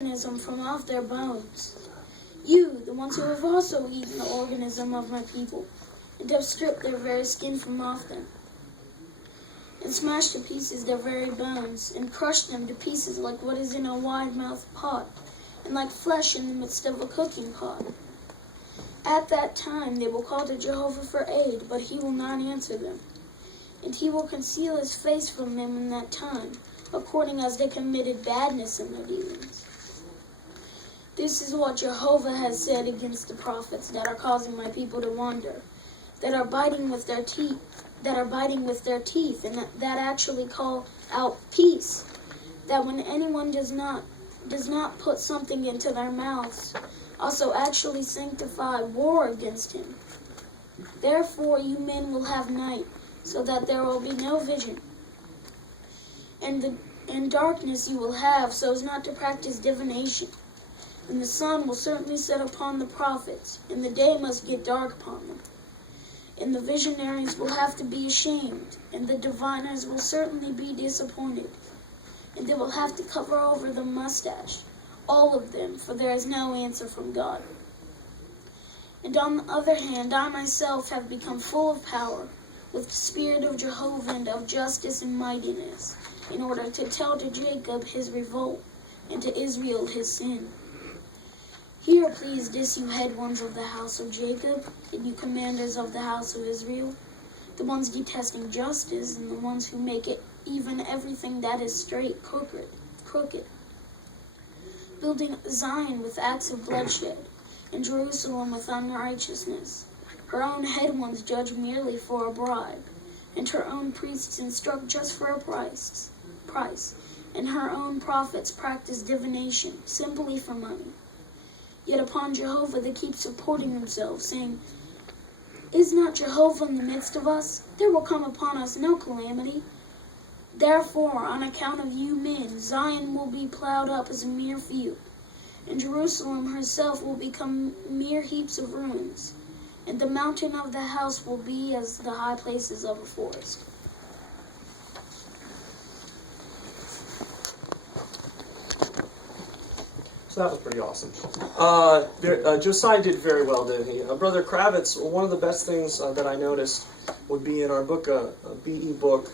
organism from off their bones. You, the ones who have also eaten the organism of my people, and have stripped their very skin from off them, and smashed to pieces their very bones, and crushed them to pieces like what is in a wide-mouthed pot, and like flesh in the midst of a cooking pot. At that time they will call to Jehovah for aid, but he will not answer them. And he will conceal his face from them in that time, according as they committed badness in their dealings. This is what Jehovah has said against the prophets that are causing my people to wander, that are biting with their teeth, and that actually call out peace, that when anyone does not put something into their mouths, also actually sanctify war against him. Therefore you men will have night, so that there will be no vision. And darkness you will have, so as not to practice divination. And the sun will certainly set upon the prophets, and the day must get dark upon them. And the visionaries will have to be ashamed, and the diviners will certainly be disappointed. And they will have to cover over the mustache, all of them, for there is no answer from God. And on the other hand, I myself have become full of power, with the spirit of Jehovah and of justice and mightiness, in order to tell to Jacob his revolt, and to Israel his sin. Hear, please, this, you head ones of the house of Jacob, and you commanders of the house of Israel, the ones detesting justice, and the ones who make it even everything that is straight crooked, building Zion with acts of bloodshed, and Jerusalem with unrighteousness. Her own head ones judge merely for a bribe, and her own priests instruct just for a price, and her own prophets practice divination simply for money. Yet upon Jehovah they keep supporting themselves, saying, Is not Jehovah in the midst of us? There will come upon us no calamity. Therefore, on account of you men, Zion will be plowed up as a mere field, and Jerusalem herself will become mere heaps of ruins, and the mountain of the house will be as the high places of a forest. So that was pretty awesome. Josiah did very well, didn't he? Brother Kravitz, one of the best things that I noticed would be in our book, BE book,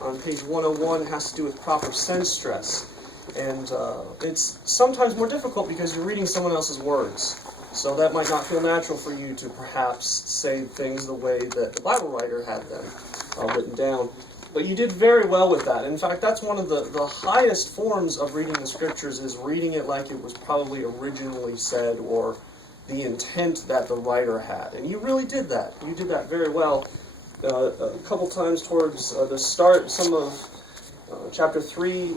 on page 101, has to do with proper sense stress. And it's sometimes more difficult because you're reading someone else's words. So that might not feel natural for you to perhaps say things the way that the Bible writer had them written down. But you did very well with that. In fact, that's one of the highest forms of reading the Scriptures, is reading it like it was probably originally said, or the intent that the writer had. And you really did that. You did that very well. A couple times towards the start, some of chapter 3,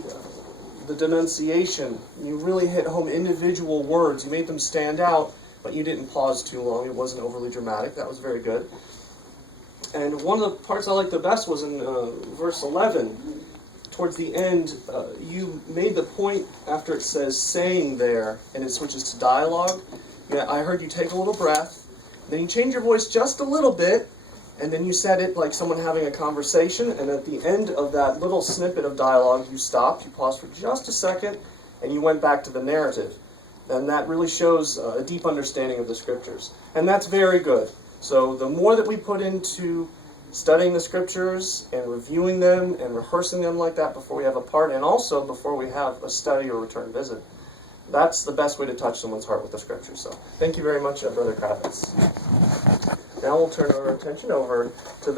the denunciation, you really hit home individual words. You made them stand out, but you didn't pause too long. It wasn't overly dramatic. That was very good. And one of the parts I liked the best was in verse 11. Towards the end, you made the point after it says saying there, and it switches to dialogue. Yeah, I heard you take a little breath. Then you change your voice just a little bit, and then you said it like someone having a conversation, and at the end of that little snippet of dialogue, you stopped, you paused for just a second, and you went back to the narrative. And that really shows a deep understanding of the Scriptures. And that's very good. So the more that we put into studying the Scriptures and reviewing them and rehearsing them like that before we have a part, and also before we have a study or return visit, that's the best way to touch someone's heart with the Scriptures. So thank you very much, Brother Kravitz. Now we'll turn our attention over to the